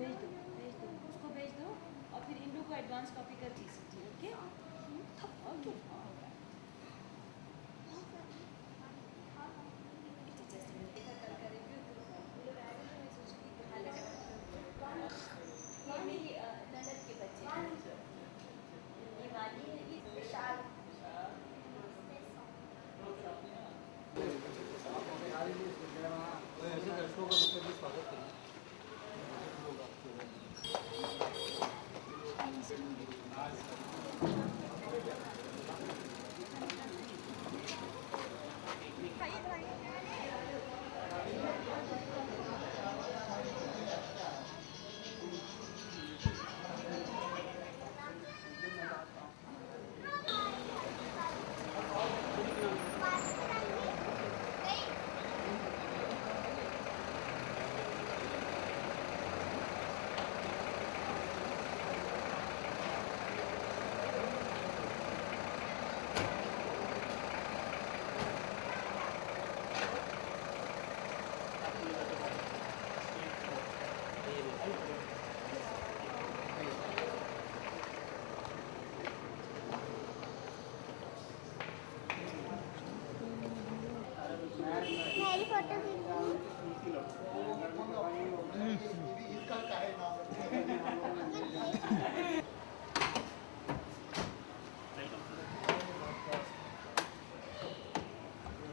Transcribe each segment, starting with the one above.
भेज दो उसको भेज दो और फिर इन लोग को एडवांस कॉपी कर दीजिए। ओके ओके जस्ट देखा कल का रिव्यू तो वो लोग आए थे, मैं सोची कि कहाँ लगा ये मेरी ननद के बच्चे हैं। ये वाली है, ये विशाल मेरी फोटो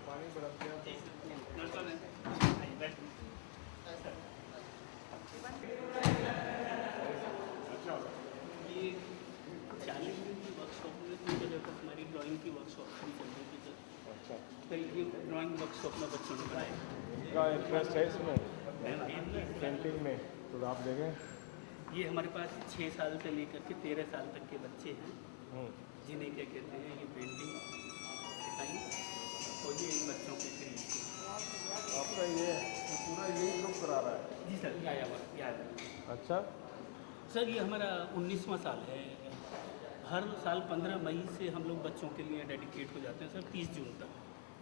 पानी बरस गया ये 40 दिन की वर्कशॉप में 3 बजे तक हमारी ड्राइंग की वर्कशॉप भी चल रही थी सर। अच्छा कल ये ड्राइंग वर्कशॉप में बच्चों ने बनाया। इनका इंटरेस्ट है इसमें पेंटिंग में, तो आप देखें। ये हमारे पास 6 साल से लेकर के 13 साल तक के बच्चे हैं जिन्हें क्या कहते हैं ये पेंटिंग सिखाई और ये इन बच्चों के खरीद आपका ये पूरा यही ग्रुप करा रहा है? जी सर याद अच्छा सर, ये हमारा 19वां साल है। हर साल 15 मई से हम लोग बच्चों के लिए डेडिकेट हो जाते हैं सर 30 जून तक।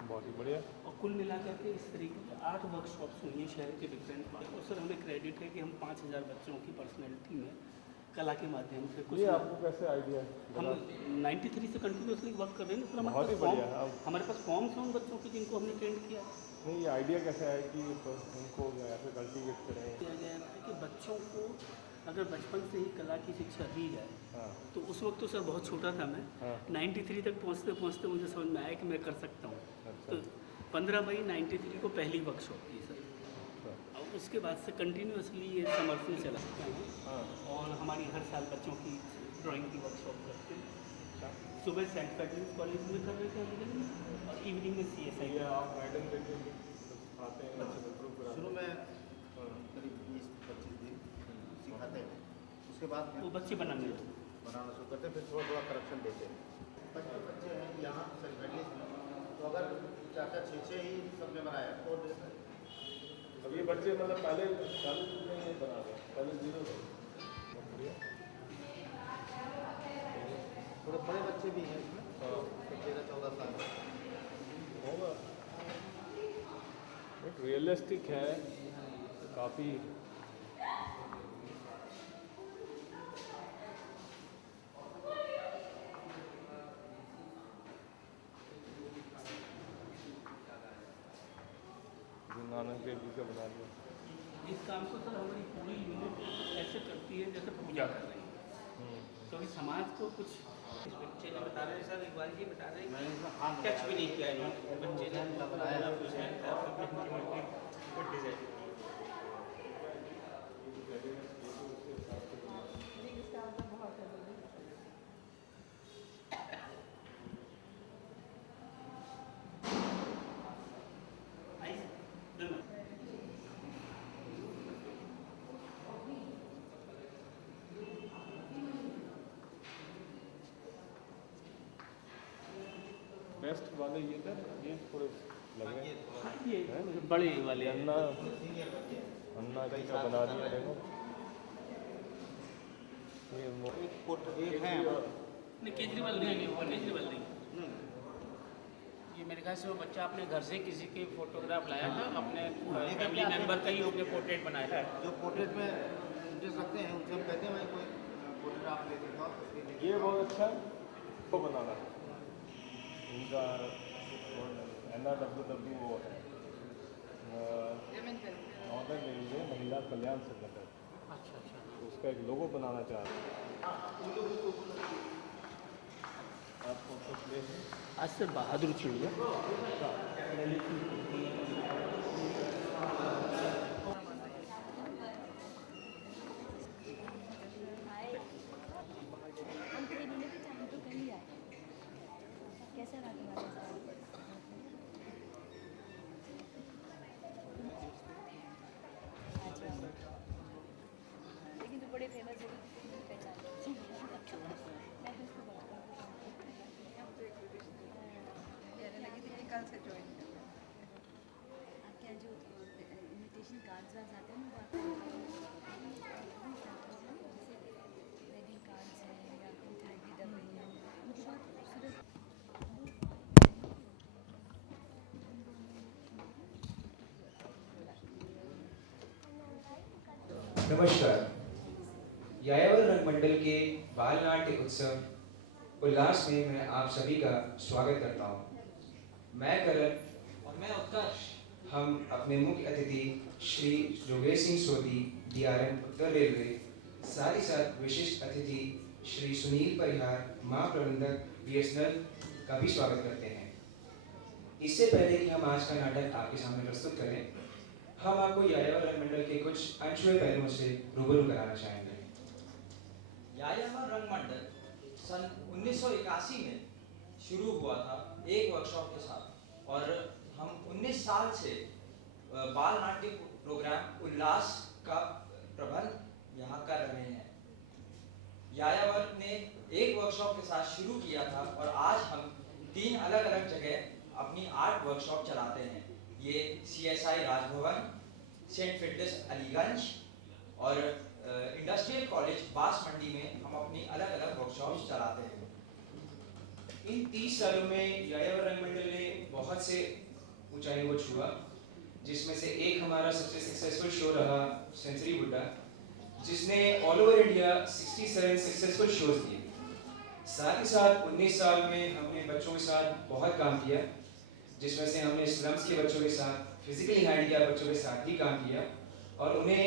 बहुत ही बढ़िया। और कुल मिलाकर के इस तरीके की 8 वर्कशॉप्स हुई हैं शहर के डिफरेंट में। और सर हमें क्रेडिट है कि हम 5000 बच्चों की पर्सनैलिटी में कला के माध्यम से कुछ ये आपको कैसे आइडिया हम 93 से कंटिन्यूसली वर्क कर रहे हैं सर। बहुत ही बढ़िया। हमारे पास फॉर्म्स हैं उन बच्चों के जिनको हमने ट्रेंड किया। नहीं, ये आइडिया कैसे है कि उनको ऐसे कल्टीवेट करें? किया गया है कि बच्चों को अगर बचपन से ही कला की शिक्षा दी जाए। हाँ। तो उस वक्त तो सर बहुत छोटा था मैं। हाँ। 93 तक पहुँचते पहुँचते मुझे समझ में आया कि मैं कर सकता हूँ। अच्छा। तो 15 मई 93 को पहली वर्कशॉप की सर। अच्छा। और उसके बाद से कंटिन्यूसली ये समर से चलाते हैं। हाँ। और हमारी हर साल बच्चों की ड्राइंग की वर्कशॉप करते हैं। सुबह सेंट पैट्रिक्स कॉलेज में कर रहे थे हम और इवनिंग में CSI। ये आप गाइडेंस देते आते हैं बच्चे को ग्रुप शुरू में करीब 20-25 दिन सिखाते हैं, उसके बाद वो बच्चे बनाना शुरू करते हैं, फिर थोड़ा थोड़ा करप्शन देते हैं। बच्चे हैं यहाँ सेंट्रलिस्ट में, तो अगर 4-6 ही सबने बनाया तो अब ये बच्चे मतलब पहले में ये बना रहे पहले 0 थे। बहुत बढ़िया। थोड़े बड़े बच्चे भी हैं इसमें, 13-14 साल होगा। एक रियलिस्टिक है काफ़ी। गुरु नानक देव जी का बना दिया। इस काम को सर हमारी पूरी यूनिट ऐसे करती है जैसे पूजा कर रही है। क्योंकि समाज को कुछ बच्चे ने बता रहे हैं सर, इकबाल जी बता रहे हैं टच भी नहीं किया इन्होंने। बच्चे ने बनाया डिजाइन बेस्ट वाले ये थे, ये थोड़े लगे ये बड़े वाले अन्ना जी का बना दिया। देखो एक हैं नहीं, केजरीवाल नहीं, वो केजरीवाल नहीं। ये मेरे ख्याल से वो बच्चा अपने घर से किसी की फोटोग्राफ लाया था, अपने फैमिली मेंबर का ही उसने पोर्ट्रेट बनाया है। जो पोर्ट्रेट में पूछ सकते हैं, उनसे हम कहते हैं भाई कोई फोटोग्राफ लेते हो तो ये बहुत अच्छा है, वो बनाना है उनका NRWW वो है नॉर्दर्न रेलवे महिला कल्याण संगठन, अच्छा अच्छा। तो उसका एक लोगो बनाना चाह रहे हैं। आप फोटो ले आज से बहादुर चिड़िया हम तो इन्होंने भी टाइम तो कहीं आए। कैसा रहा तुम्हारा साल? अच्छा, लेकिन तो बड़े फेमस हो गए, पहचान मैं तो उसको कहने लगी थी कि कल से ज्वाइन करना। क्या जो इनविटेशन कार्ड्स वार्ड्स आते हैं ना, वेडिंग कार्ड्स हैं या मिठाई की डब्बे हैं, मुझे बहुत खूबसूरत नमस्कार। यायावर रंग मंडल के बाल नाट्य उत्सव उल्लास में मैं आप सभी का स्वागत करता हूँ। मैं करण और मैं उत्कर्ष हम अपने मुख्य अतिथि श्री योगेश सिंह सोधी DRM उत्तर रेलवे, साथ ही साथ विशिष्ट अतिथि श्री सुनील परिहार महाप्रबंधक BSNL का भी स्वागत करते हैं। इससे पहले कि हम आज का नाटक आपके सामने प्रस्तुत करें, हम आपको यायावर रंग मंडल के कुछ अनछुए पहलुओं से रूबरू कराना चाहेंगे। यायावर रंग मंडल सन 1981 में शुरू हुआ था एक वर्कशॉप के साथ, और हम 19 साल से बाल नाट्य प्रोग्राम उल्लास का प्रबंध यहाँ कर रहे हैं। यायावर ने एक वर्कशॉप के साथ शुरू किया था और आज हम 3 अलग अलग जगह अपनी आर्ट वर्कशॉप चलाते हैं। ये CSI Rajbhavan, Saint Fitness Aliganj और इंडस्ट्रियल कॉलेज बास मंडी में हम अपनी अलग अलग वर्कशॉप्स चलाते हैं। इन 30 सालों में यायावर रंग मंडल ने बहुत से ऊंचाइयों को छुआ, जिसमें से एक हमारा सबसे सक्सेसफुल शो रहा सेंचुरी बुड्ढा, जिसने all over India 67 successful shows दिए। साथ ही साथ 19 साल में हमने बच्चों के साथ बहुत काम किया, जिसमें से हमने स्लम्स के बच्चों के साथ, फिजिकली हैंडीकैप बच्चों के साथ भी काम किया और उन्हें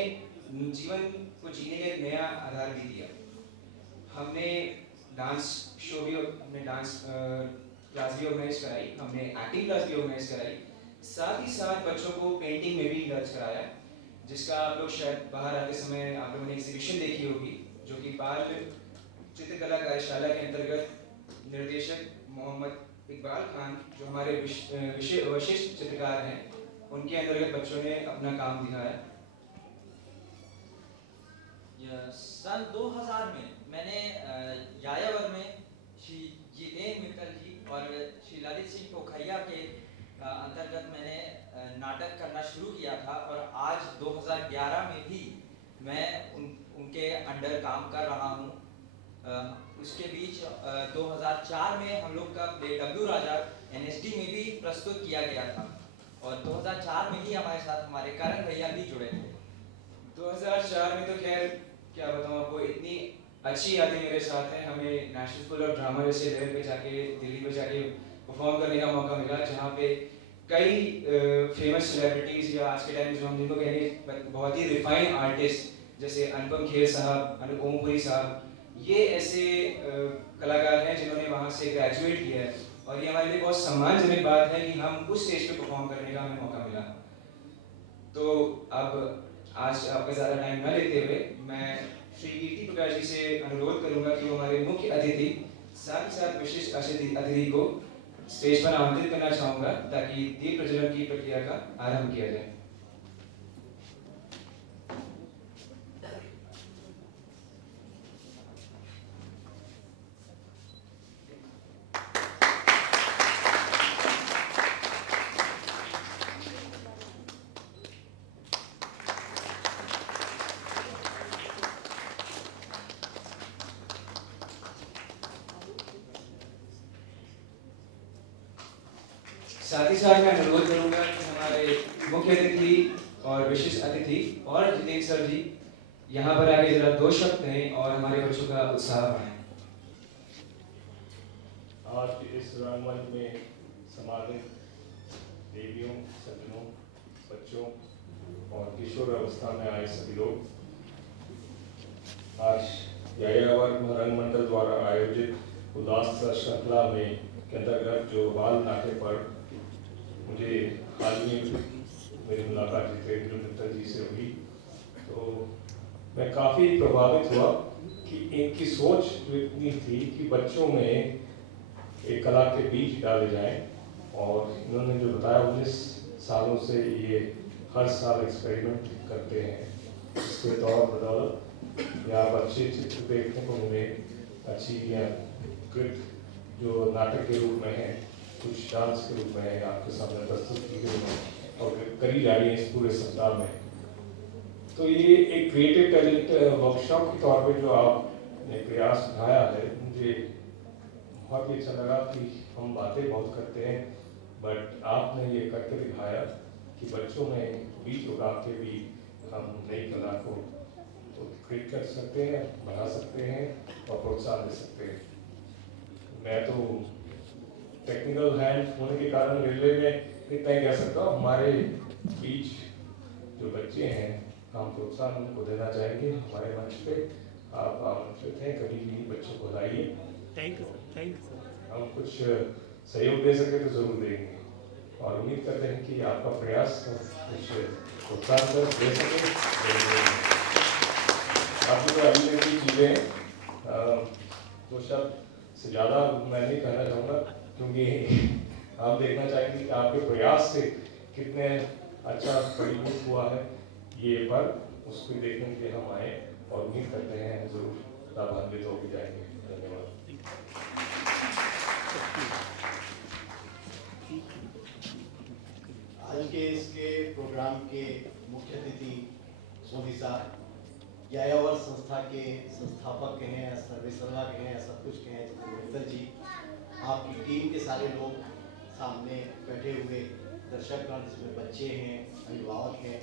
जीवन को जीने का एक नया आधार भी दिया। हमने डांस शो भी, हमने डांस क्लास भी ऑर्गेनाइज कराई, हमने एक्टिंग क्लास भी ऑर्गेनाइज कराई, साथ ही साथ बच्चों को पेंटिंग में भी इंडल्ज कराया, जिसका आप लोग शायद बाहर आते समय आप लोगों ने एग्जीबिशन देखी होगी, जो कि बाल चित्रकला कार्यशाला के अंतर्गत निर्देशक मोहम्मद इकबाल खान, जो हमारे विशिष्ट चित्रकार हैं, उनके अंतर्गत बच्चों ने अपना काम दिखाया। सन 2000 में मैंने यायावर में श्री जितेंद्र मित्तल जी और श्री ललित सिंह पोखरिया के अंतर्गत मैंने नाटक करना शुरू किया था, और आज 2011 में भी मैं उनके अंडर काम कर रहा हूँ। उसके बीच 2004 में हम लोग का प्ले डब्ल्यू राजा NSD में भी प्रस्तुत किया गया था, और 2004 में ही हमारे साथ हमारे करण भैया भी जुड़े थे। 2004 में तो खैर क्या बताऊँ आपको, इतनी अच्छी यादें मेरे साथ हैं। हमें नेशनल स्कूल ऑफ ड्रामा जैसे लेवल पे जाके, दिल्ली में जाके परफॉर्म करने का मौका मिला, जहाँ पे कई फेमस सेलिब्रिटीज़ या आज के टाइम जो हम जिनको कहेंगे बहुत ही रिफाइंड आर्टिस्ट, जैसे अनुपम खेर साहब, ओमपुरी साहब, ये ऐसे कलाकार हैं जिन्होंने वहाँ से ग्रेजुएट किया है, और ये हमारे लिए बहुत सम्मानजनक बात है कि हम उस स्टेज पे परफॉर्म करने का हमें मौका मिला। तो अब आज आपका ज़्यादा टाइम न लेते हुए मैं श्री कीर्ति प्रकाश जी से अनुरोध करूंगा कि वो हमारे मुख्य अतिथि, साथ ही साथ विशिष्ट अतिथि को स्टेज पर आमंत्रित करना चाहूँगा, ताकि दीप प्रज्वलन की प्रक्रिया का आरंभ किया जाए। साथ ही साथ मैं अनुरोध करूंगा कि हमारे मुख्य अतिथि और विशिष्ट अतिथि और जितेंद्र सर जी यहाँ पर आके जरा 2 शब्द कहें और हमारे बच्चों का उत्साह बढ़ाएं। आज के इस रंगमंच में समाहित देवियों, सज्जनों, बच्चों और किशोर अवस्था में आए सभी लोग, आज यायावर रंगमंडल द्वारा आयोजित उल्लास श्रृंखला में के अंतर्गत जो बाल नाट्य पर मुझे हाल में मेरी मुलाकात जितेंद्र मित्तल जी से हुई, तो मैं काफ़ी प्रभावित हुआ कि इनकी सोच जो इतनी थी कि बच्चों में एक कला के बीज डाले जाएं, और इन्होंने जो बताया 19 सालों से ये हर साल एक्सपेरिमेंट करते हैं। इसके तौर बदौलत यहाँ अच्छे चित्र देखने को मिले, अच्छी कृत जो नाटक के रूप में है, कुछ डांस के रूप में आपके सामने प्रस्तुत की गई है और करी जा रही है इस पूरे सप्ताह में। तो ये एक क्रिएटिव टैलेंट वर्कशॉप के तौर पे जो आपने प्रयास उठाया है, मुझे बहुत ही अच्छा लगा कि हम बातें बहुत करते हैं, बट आपने ये करके दिखाया कि बच्चों में बीज उगा के भी हम नई कला को क्रिएट कर सकते हैं, बढ़ा सकते हैं और प्रोत्साहन दे सकते हैं। मैं तो टेक्निकल हैंड होने के कारण रेलवे में इतना ही कह सकता हूँ, हमारे बीच जो बच्चे हैं हम प्रोत्साहन उनको देना चाहेंगे। हमारे मंच पे आप आमंत्रित हैं, कभी भी बच्चों को लाइए। Thank you sir, thank you sir. हम कुछ सहयोग दे सके तो जरूर देंगे और उम्मीद करते हैं कि आपका प्रयास कुछ प्रोत्साहन दे सके। आपकी जो अभी की चीज़ें वो शब्द से ज़्यादा मैं नहीं कहना चाहूँगा, क्योंकि आप देखना चाहेंगे कि आपके प्रयास से कितने अच्छा परिणत हुआ है ये पर, उसको देखने के लिए हम आए और उम्मीद करते हैं जरूर लाभान्वित हो भी जाएंगे। धन्यवाद। आज के इसके प्रोग्राम के मुख्य अतिथि सोनी साहब, यायावर संस्था के संस्थापक हैं, सर्वेसर्वा के हैं, सब कुछ के हैं, मित्तल जी, आपकी टीम के सारे लोग सामने बैठे हुए दर्शकगण, जिसमें बच्चे हैं, अभिभावक हैं।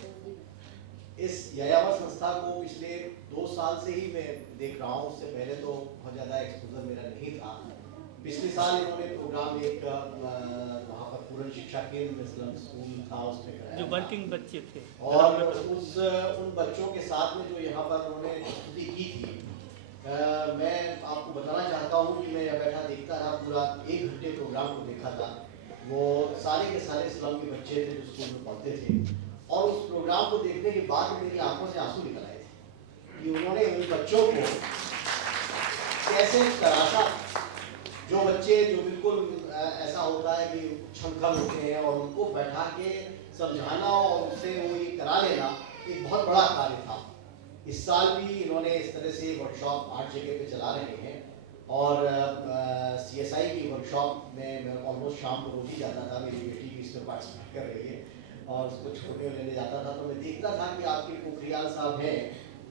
इस यायावर संस्था को पिछले 2 साल से ही मैं देख रहा हूँ, उससे पहले तो बहुत ज़्यादा एक्सपोजर मेरा नहीं था। पिछले साल इन्होंने प्रोग्राम एक वहाँ पर पूर्ण शिक्षा केंद्र में स्लम स्कूल था, उसमें कराया जो वर्किंग बच्चे थे, और उन बच्चों के साथ में जो यहाँ पर उन्होंने प्रस्तुति की थी, मैं आपको बताना चाहता हूँ कि मैं यहाँ बैठा देखता रहा, पूरा 1 घंटे प्रोग्राम को देखा था। वो सारे के सारे स्लम के बच्चे थे जो स्कूल में पढ़ते थे, और उस प्रोग्राम को देखने के बाद मेरी आंखों से आंसू निकल आए थे कि उन्होंने उन बच्चों को कैसे तराशा। जो बच्चे जो बिल्कुल ऐसा होता है कि छमखम होते हैं, और उनको बैठा के समझाना और उससे वो ये करा लेना एक बहुत बड़ा कार्य था। इस साल भी इन्होंने इस तरह से वर्कशॉप 8 जगह पे चला रहे हैं, और CSI की वर्कशॉप में मैं ऑलमोस्ट शाम को रोज ही जाता था। मेरी बेटी भी इसमें पार्टिसिपेट कर रही है, और उसको छोड़ने लेने जाता था, तो मैं देखता था कि आपके पोखरियाल साहब हैं,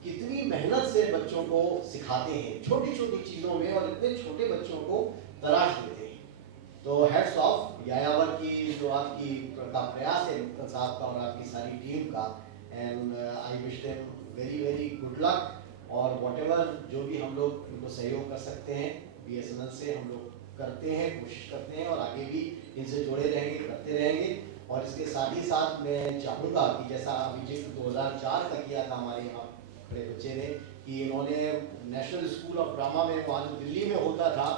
कितनी मेहनत से बच्चों को सिखाते हैं छोटी छोटी चीज़ों में, और इतने छोटे बच्चों को तराश देते हैं। तो हेड्स ऑफ यायावर की जो आपकी का प्रयास है मित्तल साहब का और आपकी सारी टीम का, and I wish them very very good luck. और व्हाटएवर जो भी हम लोग इनको सहयोग कर सकते हैं BSNL से हम लोग करते हैं, कोशिश करते हैं, और आगे भी इनसे जुड़े रहेंगे, करते रहेंगे। और इसके साथ ही साथ मैं चाहूँगा कि जैसा अभिजीत 2004 का किया था हमारे यहाँ खड़े बच्चे ने, कि इन्होंने नेशनल स्कूल ऑफ ड्रामा में वहाँ जो दिल्ली में होता था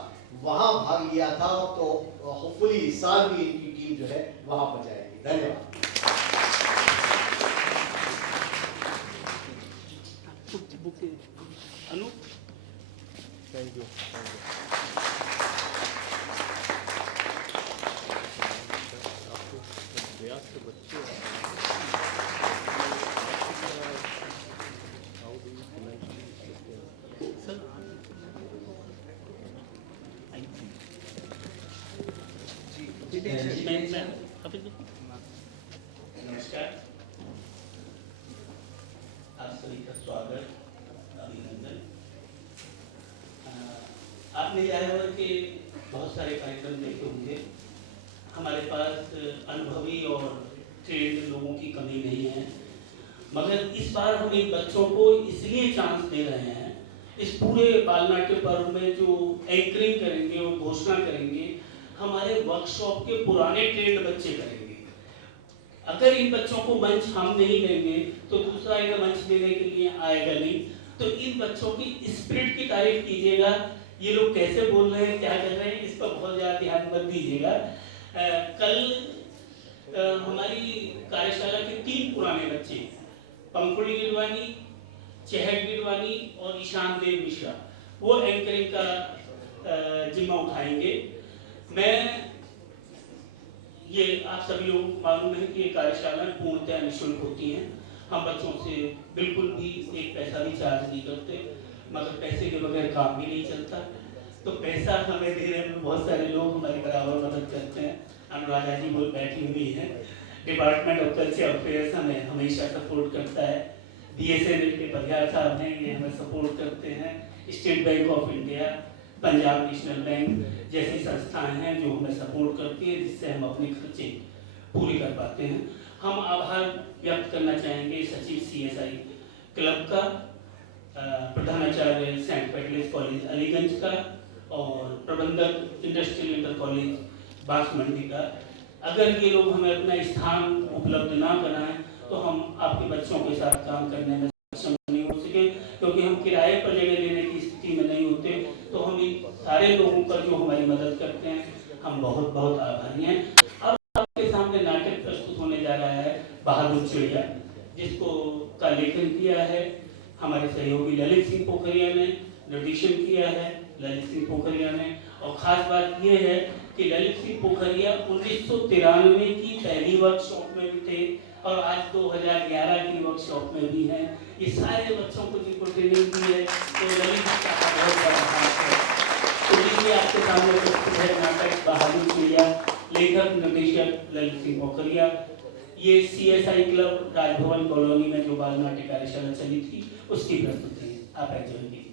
वहाँ भाग लिया था, तो होपफुली इस साल भी इनकी टीम जो है वहाँ पर जाएगी। धन्यवाद। अनु, थैंक यू। आपको प्रयास के बच्चे सर नमस्कार, आप सभी का स्वागत, अभिनंदन। आपने यायावर के बहुत सारे कार्यक्रम देखे होंगे। हमारे पास अनुभवी और ट्रेंड लोगों की कमी नहीं है। मगर इस बार हम इन बच्चों को इसलिए चांस दे रहे हैं, इस पूरे बाल नाट्य पर्व में जो एंकरिंग करेंगे और घोषणा करेंगे, हमारे वर्कशॉप के पुराने ट्रेंड बच्चे करेंगे। अगर इन बच्चों को मंच हम नहीं देंगे तो दूसरा इन्हें मंच देने के लिए आएगा नहीं। तो इन बच्चों की स्पिरिट की तारीफ कीजिएगा। ये लोग कैसे बोल रहे हैं, क्या कर रहे हैं, इस पर बहुत ज़्यादा ध्यान मत दीजिएगा। कल हमारी कार्यशाला के 3 पुराने बच्चे, पंखुड़ी गिरवानी, चहक गिरवानी और ईशान देव मिश्रा, वो एंकरिंग का जिम्मा उठाएंगे। मैं ये आप सभी लोगों को मालूम है कि ये कार्यशालाएं पूर्णतः निःशुल्क होती हैं। हम बच्चों से बिल्कुल भी एक पैसा भी चार्ज नहीं करते, मगर पैसे के बगैर काम भी नहीं चलता। तो पैसा हमें देने में बहुत सारे लोग हमारी बराबर मदद करते हैं। अनुराधा जी वो बैठी हुई हैं, डिपार्टमेंट ऑफ कल्चर अफेयर्स हमें हमेशा सपोर्ट करता है। BSNL के बघेल साहब हैं, ये हमें सपोर्ट करते हैं। State bank of India, Punjab national bank जैसी संस्थाएं हैं जो हमें सपोर्ट करती हैं, जिससे हम अपने खर्चे पूरे कर पाते हैं। हम आभार व्यक्त करना चाहेंगे सचिव CSI क्लब का, प्रधानाचार्य सेंट पैटलेस कॉलेज अलीगंज का और प्रबंधक इंडस्ट्रियल इंटर कॉलेज बांसमंडी का। अगर ये लोग हमें अपना स्थान उपलब्ध ना कराएं तो हम आपके बच्चों के साथ काम करने में सक्षम नहीं हो सके, क्योंकि हम किराए पर जगह लेने की स्थिति में नहीं होते। तो हम इन सारे लोगों का जो हमारी मदद करते हैं, हम बहुत बहुत आभारी हैं। अब आपके सामने नाटक प्रस्तुत होने जा रहा है बहादुर चिड़िया, जिसको का लेखन किया है हमारे सहयोगी ललित सिंह पोखरिया ने, निर्देशन किया है ललित सिंह पोखरिया ने। और खास बात यह है कि ललित सिंह पोखरिया 1993 की पहली वर्कशॉप में भी थे और आज 2011 की वर्कशॉप में भी हैं। ये सारे बच्चों को जिनको ट्रेनिंग दी है, तो ललित का बहुत बड़ा हाथ है। तो इसलिए आपके सामने प्रस्तुत है नाटक बहादुर चिड़िया, लेखक निर्देशक ललित सिंह पोखरिया। ये CSI क्लब राजभवन कॉलोनी में जो बाल नाट्य कार्यशाला चली थी उसकी प्रस्तुति है। आप एंजॉय कीजिए।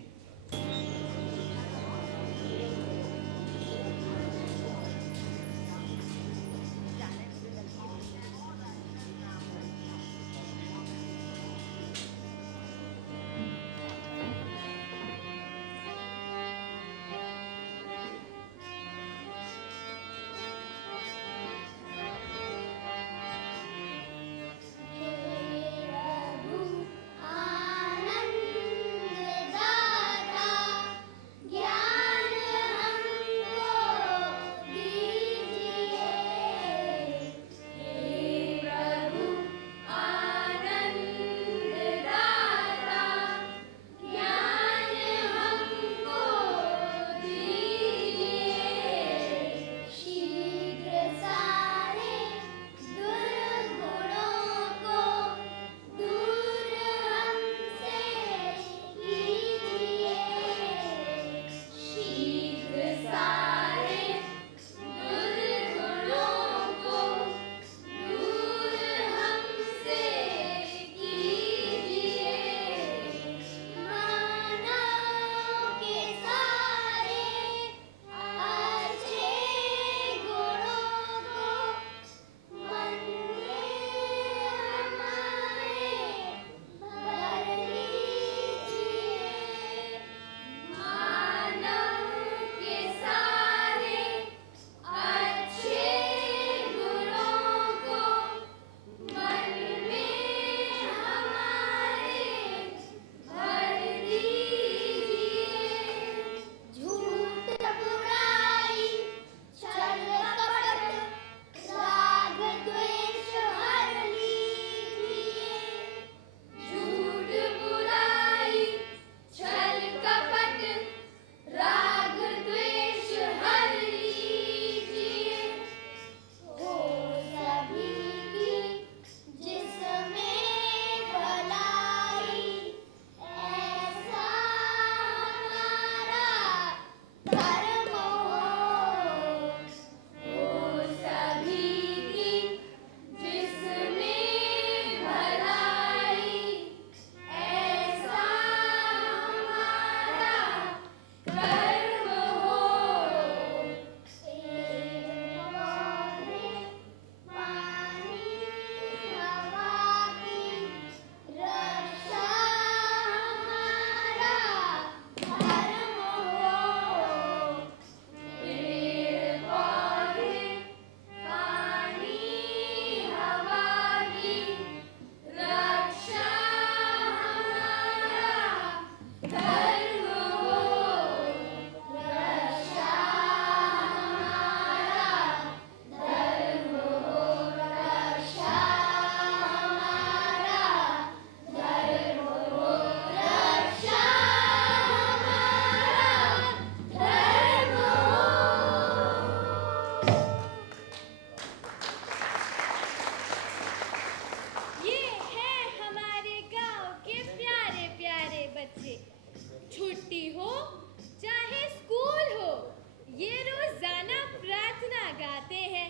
गाते हैं।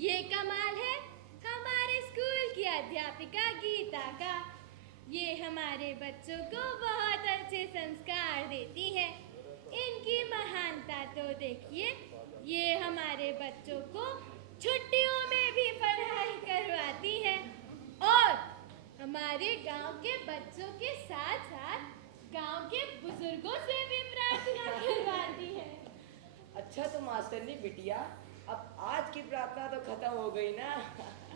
ये कमाल है हमारे स्कूल की अध्यापिका गीता का। ये हमारे बच्चों को बहुत अच्छे संस्कार देती है। इनकी महानता तो देखिए, ये हमारे बच्चों को छुट्टियों में भी पढ़ाई करवाती है और हमारे गांव के बच्चों के साथ साथ गांव के बुजुर्गों से भी प्रार्थना करवाती है। अच्छा तो मास्टरनी बिटिया, अब आज की प्रार्थना तो खत्म हो गई ना?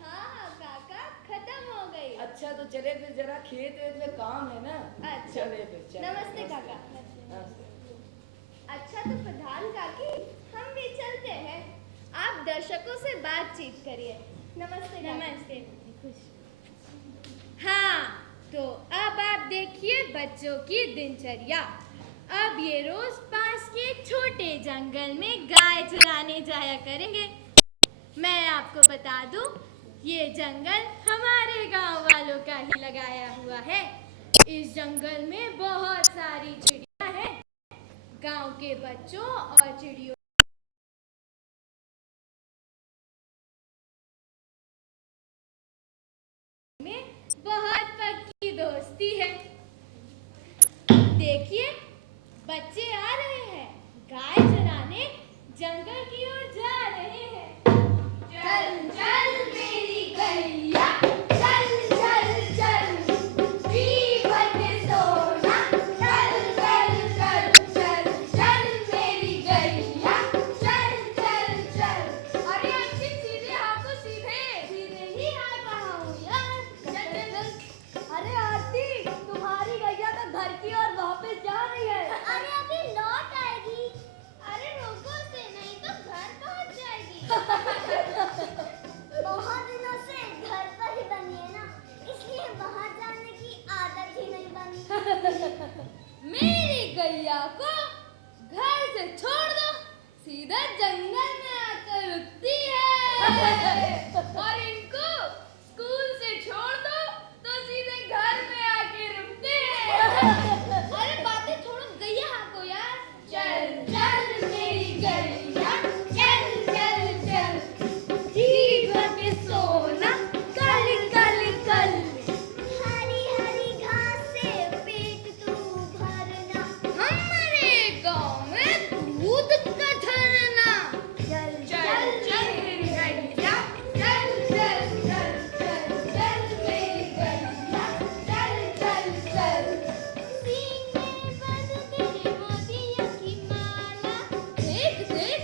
हाँ काका, खत्म हो गई। अच्छा तो चले फिर, जरा खेत वेत में काम है ना। अच्छा चले फिर, चले। नमस्ते काका। अच्छा तो प्रधान काकी, हम भी चलते हैं। आप दर्शकों से बातचीत करिए। नमस्ते नमस्ते। हाँ तो अब आप देखिए बच्चों की दिनचर्या। अब ये रोज पास के छोटे जंगल में गाय चराने जाया करेंगे। मैं आपको बता दूं, ये जंगल हमारे गांव वालों का ही लगाया हुआ है। इस जंगल में बहुत सारी चिड़िया हैं। गांव के बच्चों और चिड़ियों में बहुत पक्की दोस्ती है। देखिए बच्चे आ रहे हैं, गाय चराने जंगल की ओर जा रहे हैं। चल चल मेरी गैया, चल चल चल, जीवन सोना, चल चल चल चल चल मेरी गैया, चल चल चल। अरे अच्छी सीधे हाथों, सीधे सीधे ही हाथ बढ़ाऊं यार। चल चल चल। अरे आरती, तुम्हारी गैया तो घर की ओर वापस जा रही है। अरे अभी लौट आएगी। अरे रोको उसे, नहीं तो घर पहुंच जाएगी। बहुत दिनों से घर पर ही बनी है ना, इसलिए बाहर जाने की आदत ही नहीं बनी। मेरी गैया को घर से छोड़ दो, सीधा जंगल में आकर रुकती है। और इनको स्कूल से छोड़ दो तो सीधे घर में आके रुकते हैं। अरे बातें छोड़ो, गैया हाँको यार। चल चल मेरी गैया, चल चल चल, जीवन के सोना, कल कल कल। हरी हरी घास से पेट तू भरना, हमारे गांव में दूध का झरना। चल चल चल मेरी गैया, चल चल चल चल चल मेरी गैया, चल चल चल। सीने पर तेरे मोतियों की माला, देख देख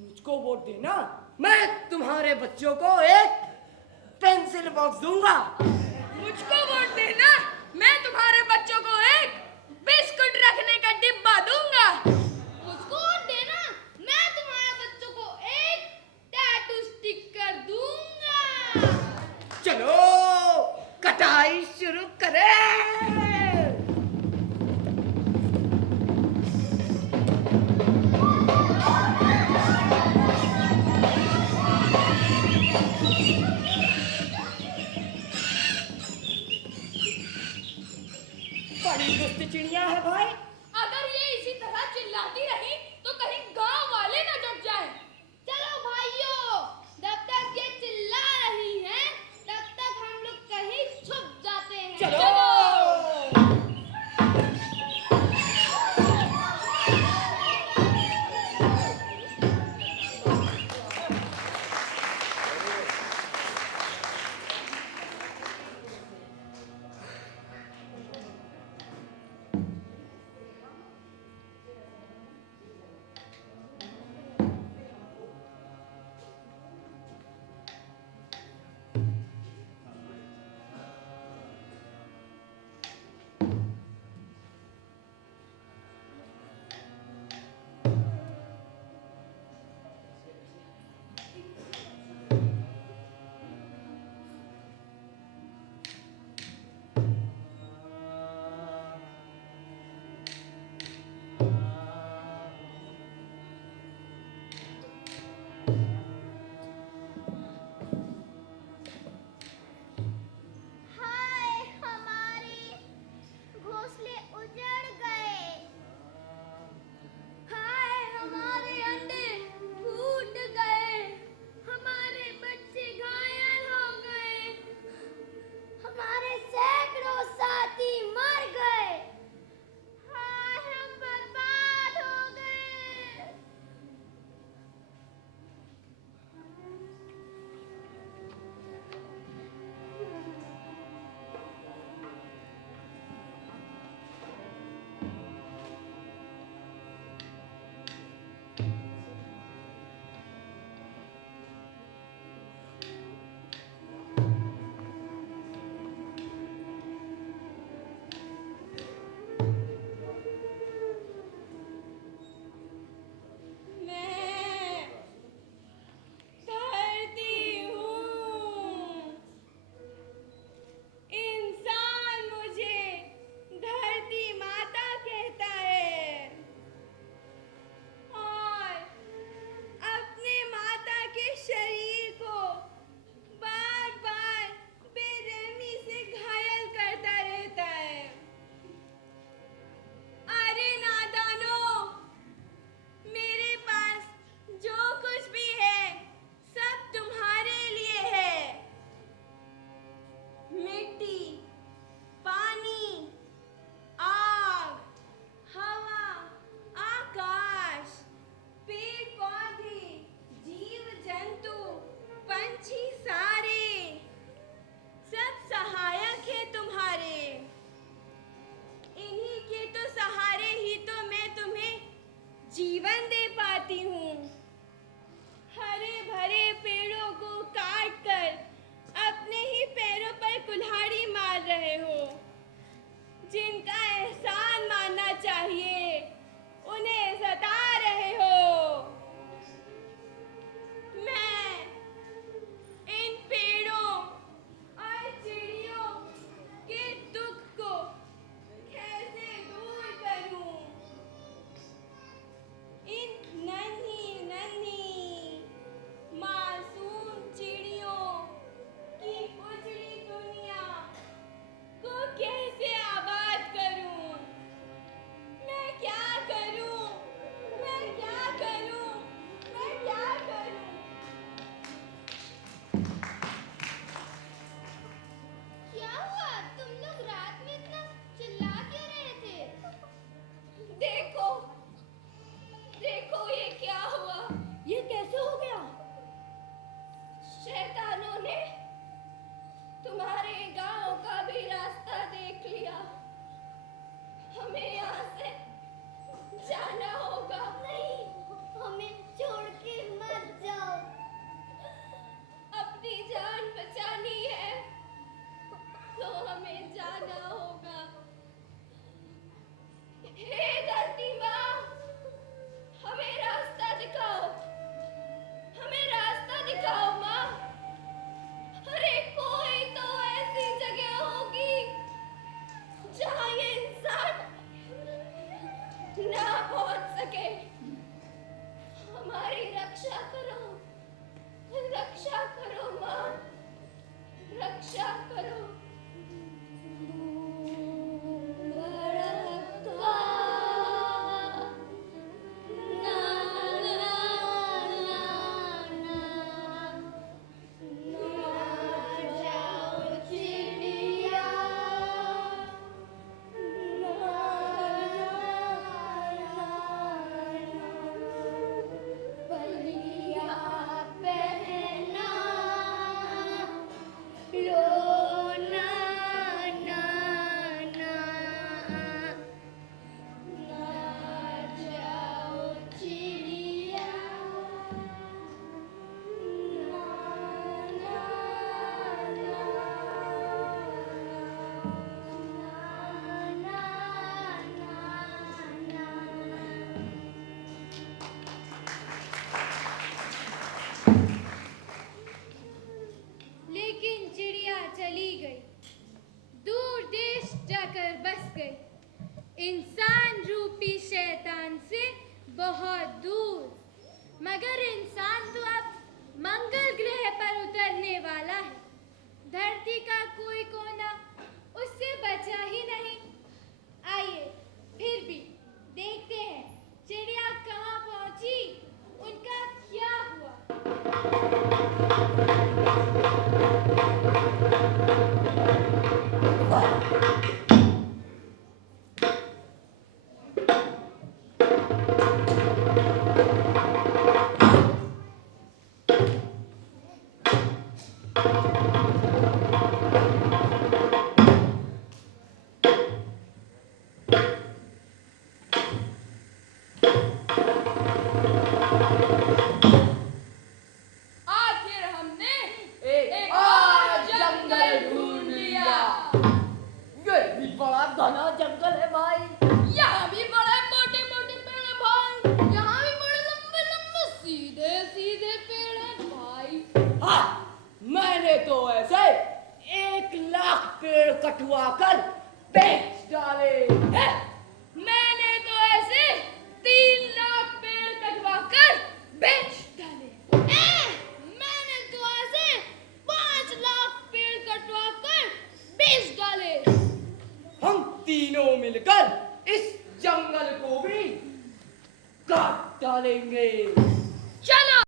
मुझको वोट देना, मैं तुम्हारे बच्चों को एक पेंसिल बॉक्स दूंगा। मुझको वोट देना, मैं तुम्हारे बच्चों को एक बिस्कुट रखने का डिब्बा दूंगा। मुझको वोट देना, मैं तुम्हारे बच्चों को एक टैटू स्टिकर दूंगा। चलो कटाई शुरू करें। बड़ी दुष्ट चिड़िया है भाई। अगर ये इसी तरह चिल्लाती रही तो कहीं गांव वाले न जग जाएं। चलो भाइयों, जब तक ये चिल्ला रही है तब तक हम लोग कहीं छुप जाते हैं। चलो। हाय, हमारे घोंसले उजड़ गए। हाय, हमारे अंडे फूट गए। हमारे बच्चे घायल हो गए। हमारे सैकड़ों साथी मर गए। हाय, हम बर्बाद हो गए। मैं धरती हूँ। इंसान मुझे धरती माता कहता है और अपने माता के शरीर को बार बार बेरहमी से घायल करता रहता है। अरे नादानो, मेरे पास जो कुछ भी है सब तुम्हारे लिए है। मिट्टी, पानी, आग, हवा, आकाश, पेड़ पौधे, जीव जंतु, पंछी सारे सब सहायक है तुम्हारे। इन्हीं के तो सहारे ही तो मैं तुम्हें जीवन दे पाती हूँ। हरे भरे पेड़ों को काट कर अपने ही पैरों पर कुल्हाड़ी मार रहे हो। जिनका एहसान मानना चाहिए उन्हें सता रहे हो। मैं इन पेड़ों और चिड़ियों के दुख को कैसे दूर करूं? इन नन्ही नन्ही मासूम चिड़ियों की उजड़ी दुनिया को कैसे आबाद करूं? आखिर हमने एक और जंगल ढूंढ लिया। ये भी बड़ा घना जंगल है भाई। यहाँ भी बड़े मोटे मोटे पेड़ हैं भाई, यहाँ भी बड़े लंबे लंबे सीधे सीधे पेड़ हैं भाई। हाँ, मैंने तो ऐसे 1,00,000 पेड़ कटवा कर बेच डाले हैं। मैंने तो ऐसे 3 लाख पेड़ कटवा कर बेच डाले। मैंने तो ऐसे 5 लाख पेड़ कटवा कर बेच डाले। हम तीनों मिलकर इस जंगल को भी काट डालेंगे। चलो।